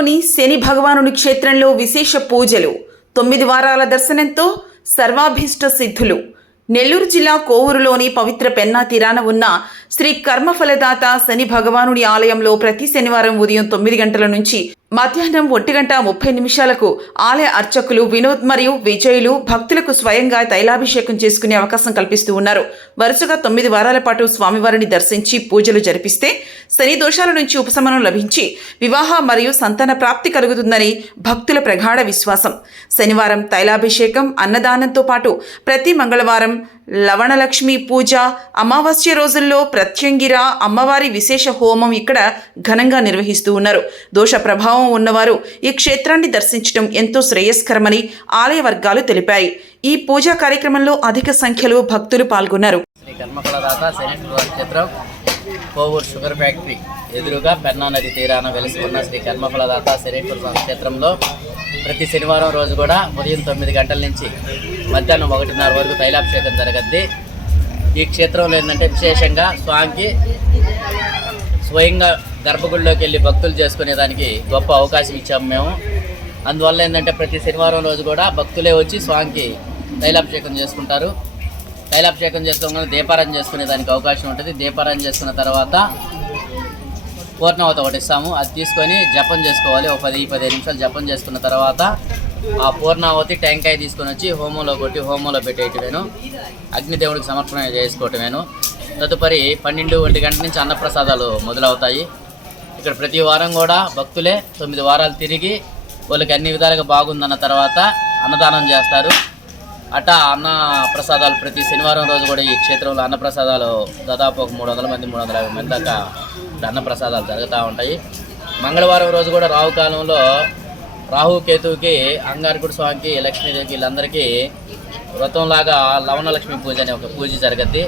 కోవూరులోని శని భగవానుని క్షేత్రంలో విశేష పూజలు, 9 వారాల దర్శనంతో సర్వాభీష్ట సిద్ధులు. నెల్లూరు జిల్లా కోవూరులోని పవిత్ర పెన్నా తీరాన ఉన్న శ్రీ కర్మఫలదాత శని భగవానుడి ఆలయంలో ప్రతి శనివారం ఉదయం 9 గంటల నుంచి మధ్యాహ్నం 1:30 ఆలయ అర్చకులు వినోద్ మరియు విజయులు భక్తులకు స్వయంగా తైలాభిషేకం చేసుకునే అవకాశం కల్పిస్తూ ఉన్నారు. వరుసగా 9 వారాల పాటు స్వామివారిని దర్శించి పూజలు జరిపిస్తే శని దోషాల నుంచి ఉపశమనం లభించి వివాహ మరియు సంతాన ప్రాప్తి కలుగుతుందని భక్తుల ప్రగాఢ విశ్వాసం. శనివారం తైలాభిషేకం, అన్నదానంతో పాటు ప్రతి మంగళవారం లవణలక్ష్మి పూజ, అమావాస్య రోజుల్లో ప్రత్యంగిర అమ్మవారి విశేష హోమం ఇక్కడ ఘనంగా నిర్వహిస్తూ ఉన్నారు. దోష ప్రభావం ఉన్నవారు ఈ క్షేత్రాన్ని దర్శించడం ఎంతో శ్రేయస్కరమని ఆలయ వర్గాలు తెలిపాయి. ఈ పూజా కార్యక్రమంలో అధిక సంఖ్యలో భక్తులు పాల్గొన్నారు. శ్రీ కర్మఫలదాత శని క్షేత్రం కోవూరు షుగర్ ఫ్యాక్టరీ ఎదురుగా పెన్నా నది తీరాన వెలుసుకున్న శ్రీ కర్మఫలదాత శనేశ్వర క్షేత్రంలో ప్రతి శనివారం రోజు కూడా ఉదయం 9 గంటల నుంచి మధ్యాహ్నం 1:30 వరకు తైలాభిషేకం జరగద్ది. ఈ క్షేత్రంలో ఏంటంటే విశేషంగా స్వామికి స్వయంగా గర్భగుడిలోకి వెళ్ళి భక్తులు చేసుకునేదానికి గొప్ప అవకాశం ఇచ్చాము మేము. అందువల్ల ఏంటంటే ప్రతి శనివారం రోజు కూడా భక్తులే వచ్చి స్వామికి తైలాభిషేకం చేసుకుంటారు. తైలాభిషేకం చేసుకోగానే దీపారాధన చేసుకునే దానికి అవకాశం ఉంటుంది. దీపారాధన చేసుకున్న తర్వాత పూర్ణావతి ఒకటి ఇస్తాము. అది తీసుకొని జపం చేసుకోవాలి. ఒక 10-15 నిమిషాలు జపం చేసుకున్న తర్వాత ఆ పూర్ణావతి టెంకాయ తీసుకొని వచ్చి హోమంలో కొట్టి హోమంలో పెట్టేయటమేను, అగ్నిదేవుడికి సమర్పణ చేసుకోవటమేను. తదుపరి 12-1 గంటల నుంచి అన్నప్రసాదాలు మొదలవుతాయి. ఇక్కడ ప్రతి వారం కూడా భక్తులే 9 వారాలు తిరిగి వాళ్ళకి అన్ని విధాలుగా బాగుందన్న తర్వాత అన్నదానం చేస్తారు. అట్టా అన్న ప్రసాదాలు ప్రతి శనివారం రోజు కూడా ఈ క్షేత్రంలో అన్నప్రసాదాలు దాదాపు ఒక 300 మంది 350 మంది దాకా అన్నప్రసాదాలు జరుగుతూ ఉంటాయి. మంగళవారం రోజు కూడా రాహుకాలంలో రాహుకేతువుకి, అంగారకుడి స్వామికి, లక్ష్మీదేవికి వీళ్ళందరికీ వ్రతంలాగా లవణలక్ష్మి పూజ అనే ఒక పూజ జరగద్ది.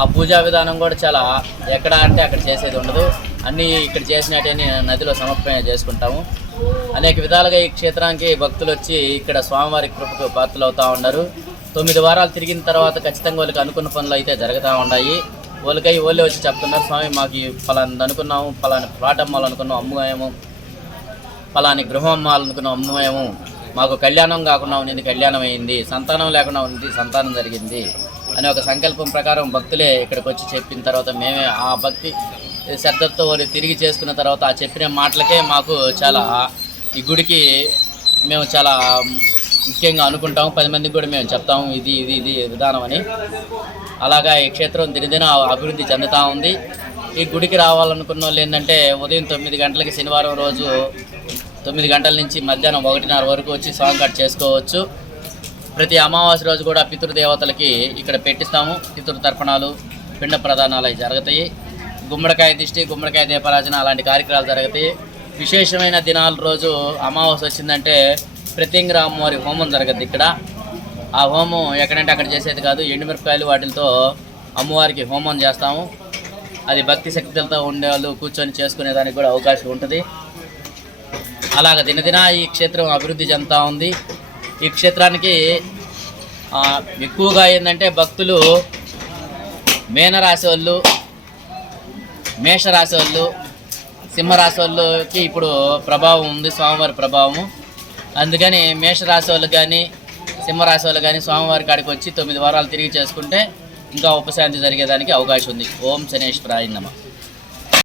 ఆ పూజా విధానం కూడా చాలా ఎక్కడ అంటే అక్కడ చేసేది ఉండదు. అన్నీ ఇక్కడ చేసినట్టని నదిలో సమర్పణ చేసుకుంటాము. అనేక విధాలుగా ఈ క్షేత్రానికి భక్తులు వచ్చి ఇక్కడ స్వామివారి కృపకు పాత్రలు అవుతూ ఉన్నారు. 9 వారాలు తిరిగిన తర్వాత ఖచ్చితంగా వాళ్ళకి అనుకున్న పనులు అయితే జరుగుతూ ఉన్నాయి. వాళ్ళకై వాళ్ళే వచ్చి చెప్తున్నారు, స్వామి మాకు ఫలాని అనుకున్నాము, ఫలాని ప్లాట్ అమ్మాలనుకున్నాం అమ్ముమేమో, ఫలాని గృహం అమ్మాలనుకున్నాం అమ్ముమేమో, మాకు కళ్యాణం కాకుండా ఉన్నది కళ్యాణం అయింది, సంతానం లేకుండా ఉన్నది సంతానం జరిగింది అనే ఒక సంకల్పం ప్రకారం భక్తులే ఇక్కడికి వచ్చి చెప్పిన తర్వాత మేమే ఆ భక్తి శ్రద్ధతో వారు తిరిగి చేసుకున్న తర్వాత ఆ చెప్పిన మాటలకే మాకు చాలా ఈ గుడికి మేము చాలా ముఖ్యంగా అనుకుంటాము. 10 మందికి కూడా మేము చెప్తాము ఇది ఇది ఇది విధానం అని. అలాగా ఈ క్షేత్రం దినదిన అభివృద్ధి చెందుతూ ఉంది. ఈ గుడికి రావాలనుకున్న వాళ్ళు ఏంటంటే ఉదయం 9 గంటలకి శనివారం రోజు 9 గంటల నుంచి మధ్యాహ్నం 1:30 వరకు వచ్చి స్వామికాట్ చేసుకోవచ్చు. ప్రతి అమావాస్య రోజు కూడా పితృదేవతలకి ఇక్కడ పెట్టిస్తాము. పితృతర్పణాలు, పిండ ప్రదానాలు అవి జరుగుతాయి. గుమ్మడికాయ దిష్టి, గుమ్మడికాయ దీపారాజన అలాంటి కార్యక్రమాలు జరుగుతాయి. విశేషమైన దినాల రోజు అమావాస్య వచ్చిందంటే ప్రత్యంగిర అమ్మవారి హోమం జరగద్ది ఇక్కడ. ఆ హోమం ఎక్కడంటే అక్కడ చేసేది కాదు. ఎండుమిరపకాయలు వాటితో అమ్మవారికి హోమం చేస్తాము. అది భక్తి శక్తులతో ఉండేవాళ్ళు కూర్చొని చేసుకునేదానికి కూడా అవకాశం ఉంటుంది. అలాగ దినదిన ఈ క్షేత్రం అభివృద్ధి చెందుతూ ఉంది. ఈ క్షేత్రానికి ఎక్కువగా ఏంటంటే భక్తులు మీనరాశి వాళ్ళు, మేషరాశి వాళ్ళు, సింహరాశి వాళ్ళకి ఇప్పుడు ప్రభావం ఉంది, స్వామివారి ప్రభావము. అందుకని మేషరాశి వాళ్ళు కానీ సింహరాశి వాళ్ళు కానీ స్వామివారి కాడికి వచ్చి 9 వారాలు తిరిగి చేసుకుంటే ఇంకా ఉపశాంతి జరిగేదానికి అవకాశం ఉంది. ఓం శనేశ్వరాయ నమః.